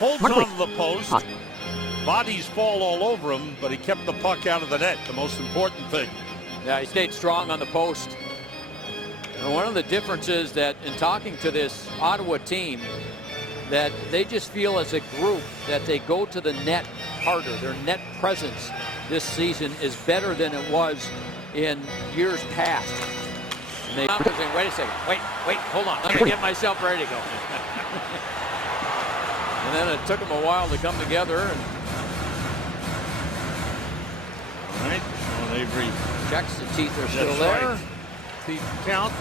Holds on to the post. Bodies fall all over him, but he kept the puck out of the net, the most important thing. Yeah, he stayed strong on the post. And one of the differences that in talking to this Ottawa team, that they just feel as a group that they go to the net harder. Their net presence this season is better than it was in years past. And they wait a second, wait, hold on, let me get myself ready to go. And then it took them a while to come together. And all right, Sean Avery checks, the teeth are still there. Right. Teeth count.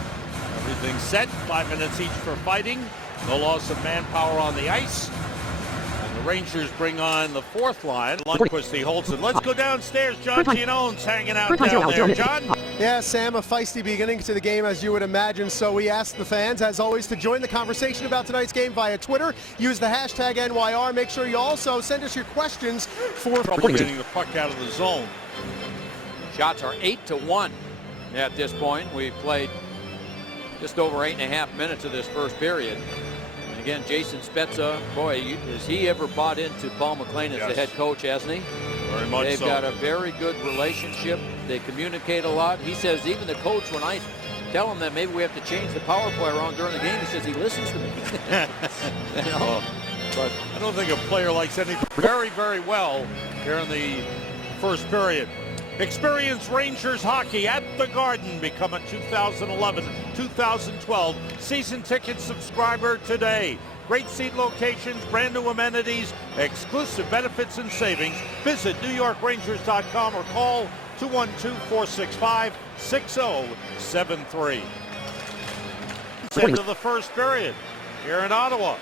Everything's set. 5 minutes each for fighting. No loss of manpower on the ice. And the Rangers bring on the fourth line. Lundqvist, he holds it. Let's go downstairs. John Gianone's hanging out down there. John? Yeah, Sam, a feisty beginning to the game, as you would imagine. So we asked the fans, as always, to join the conversation about tonight's game via Twitter. Use the hashtag NYR. Make sure you also send us your questions for trouble getting the puck out of the zone. Shots are 8-1 at this point. We've played just over 8.5 minutes of this first period. And again, Jason Spezza, boy, has he ever bought into Paul McLean as the head coach, hasn't he? Very much They've so. got a very good relationship. They communicate a lot. He says even the coach, when I tell him that maybe we have to change the power play around during the game, he says he listens to me. You know? But I don't think a player likes anything very, very well here in the first period. Experience Rangers hockey at the Garden. Become a 2011-2012 season ticket subscriber today. Great seat locations, brand new amenities, exclusive benefits and savings. Visit NewYorkRangers.com or call 212-465-6073. Into the first period here in Ottawa.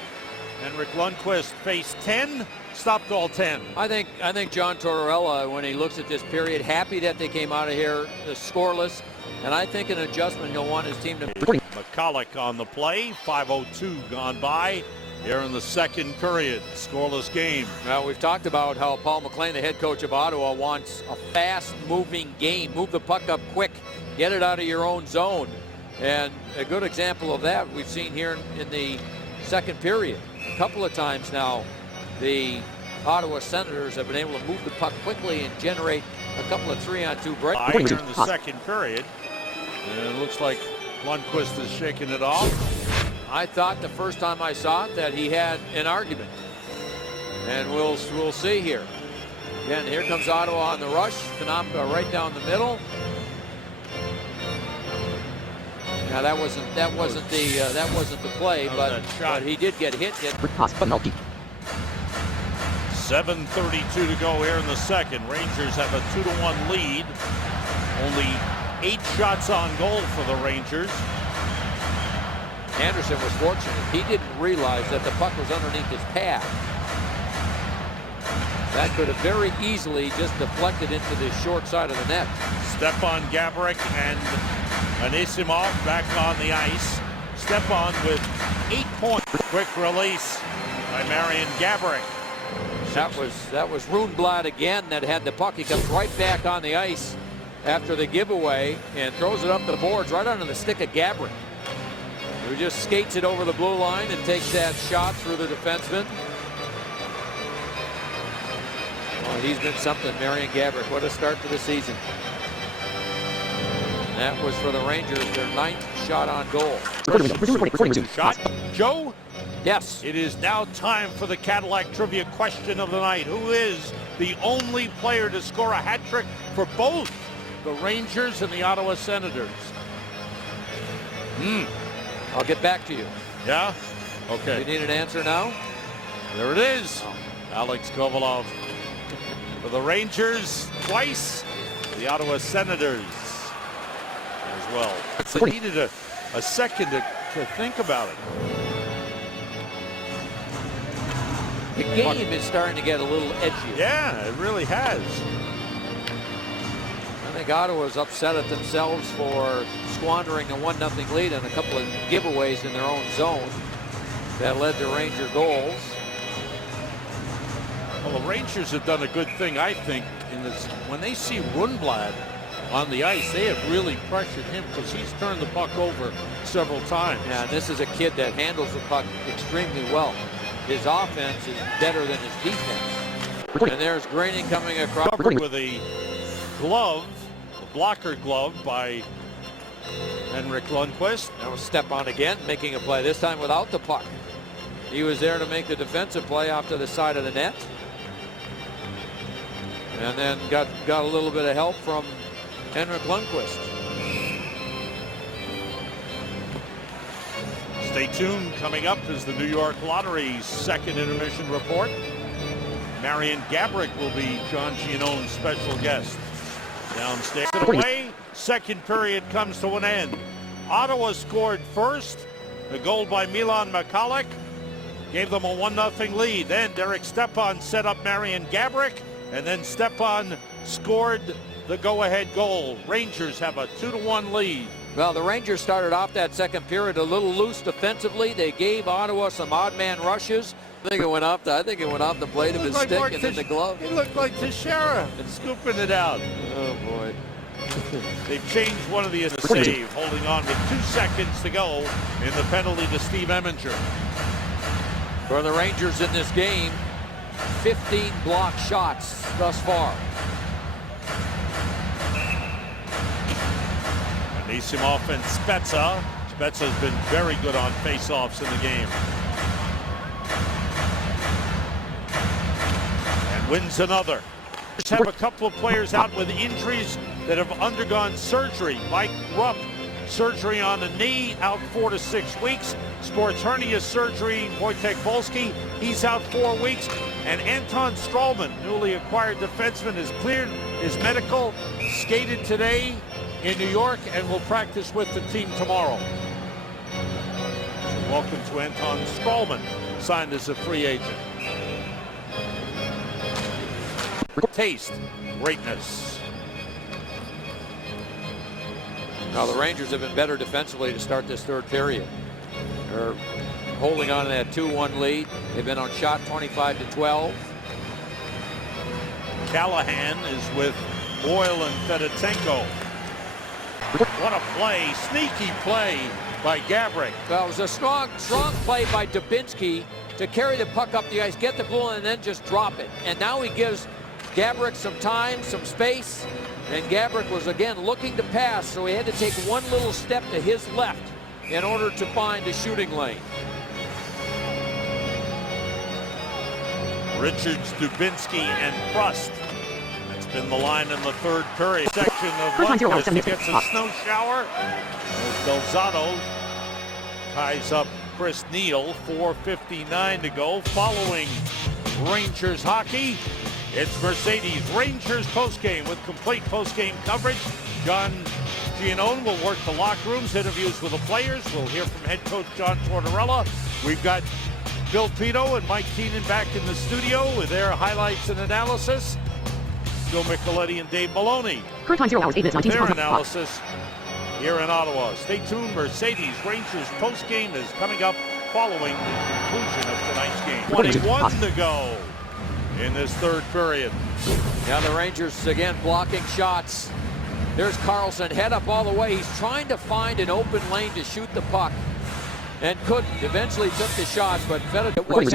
Henrik Lundqvist faced 10, stopped all 10. I think John Tortorella, when he looks at this period, happy that they came out of here scoreless, and I think an adjustment he'll want his team to. McCulloch on the play. 5:02 gone by here in the second period. Scoreless game. Well, we've talked about how Paul McLean, the head coach of Ottawa, wants a fast-moving game. Move the puck up quick, get it out of your own zone, and a good example of that we've seen here in the second period. A couple of times now, the Ottawa Senators have been able to move the puck quickly and generate a couple of 3-on-2 breaks. Here in the second period, and it looks like Lundqvist is shaking it off. I thought the first time I saw it that he had an argument, and we'll see here. Again, here comes Ottawa on the rush. Konopka right down the middle. Now that wasn't the play, but he did get hit. 7:32 to go here in the second. Rangers have a 2-1 lead. Only 8 shots on goal for the Rangers. Anderson was fortunate. He didn't realize that the puck was underneath his pad. That could have very easily just deflected into the short side of the net. Stepan Gaborik and Anisimov back on the ice. Stepan with 8 points. Quick release by Marian Gaborik. That was Rundblad again that had the puck. He comes right back on the ice after the giveaway and throws it up the boards right under the stick of Gaborik, who just skates it over the blue line and takes that shot through the defenseman. Well, he's been something, Marian Gaborik. What a start to the season. That was for the Rangers, their 9th shot on goal. Shot. Joe? Yes. It is now time for the Cadillac Trivia question of the night. Who is the only player to score a hat trick for both the Rangers and the Ottawa Senators? I'll get back to you. Yeah? Okay. You need an answer now? There it is. Alex Kovalov for the Rangers twice. The Ottawa Senators as well. They needed a second to think about it. The game is starting to get a little edgy. Yeah, it really has. I think Ottawa's upset at themselves for squandering a 1-0 lead and a couple of giveaways in their own zone that led to Ranger goals. Well, the Rangers have done a good thing, I think, in this. When they see Rundblad on the ice, they have really pressured him because he's turned the puck over several times. Yeah, and this is a kid that handles the puck extremely well. his offense is better than his defense. And there's Graining coming across. With a glove, a blocker glove by Henrik Lundqvist. Now a step on again, making a play, this time without the puck. He was there to make the defensive play off to the side of the net. And then got a little bit of help from Henrik Lundqvist. Stay tuned. Coming up is the New York Lottery's second intermission report. Marian Gaborik will be John Gianone's special guest. Downstairs and away. Second period comes to an end. Ottawa scored first. The goal by Milan Michalek gave them a 1-0 lead. Then Derek Stepan set up Marian Gaborik, and then Stepan scored the go-ahead goal. Rangers have a 2-1 lead. Well, the Rangers started off that second period a little loose defensively. They gave Ottawa some odd man rushes. I think it went off the blade of his stick and then the glove. It looked like Teixeira scooping it out. Oh boy. They've changed one of the save, holding on with 2 seconds to go in the penalty to Steve Eminger. For the Rangers in this game, 15 block shots thus far. Anisimov and Spezza. Spezza's been very good on face-offs in the game. And wins another. Have a couple of players out with injuries that have undergone surgery. Mike Rupp, surgery on the knee, out 4 to 6 weeks. Sports hernia surgery, Wojtek Volsky, he's out 4 weeks. And Anton Stralman, newly acquired defenseman, is cleared his medical, skated today in New York, and will practice with the team tomorrow. So welcome to Anton Stralman, signed as a free agent. Taste greatness. Now the Rangers have been better defensively to start this third period. They're holding on to that 2-1 lead. They've been on shot 25-12. Callahan is with Boyle and Fedotenko. What a play, sneaky play by Gaborik. Well, it was a strong play by Dubinsky to carry the puck up the ice, get the goal, and then just drop it. And now he gives Gaborik some time, some space, and Gaborik was again looking to pass, so he had to take one little step to his left in order to find a shooting lane. Richards, Dubinsky, and Prust. That's been the line in the third period. Section of Lundqvist gets a snow shower. Delzato ties up Chris Neal. 4:59 to go. Following Rangers hockey, it's Mercedes Rangers postgame with complete postgame coverage. John Gianone will work the locker rooms, interviews with the players. We'll hear from head coach John Tortorella. We've got Bill Pito and Mike Keenan back in the studio with their highlights and analysis. Joe Micheletti and Dave Maloney. Current time 0 hours 8 minutes 19 their seconds. analysis here in Ottawa. Stay tuned. Mercedes Rangers postgame is coming up following the conclusion of tonight's game. 21 to go in this third period. Now the Rangers again blocking shots. There's Carlson, head up all the way. He's trying to find an open lane to shoot the puck and couldn't. Eventually took the shot, but Fedor was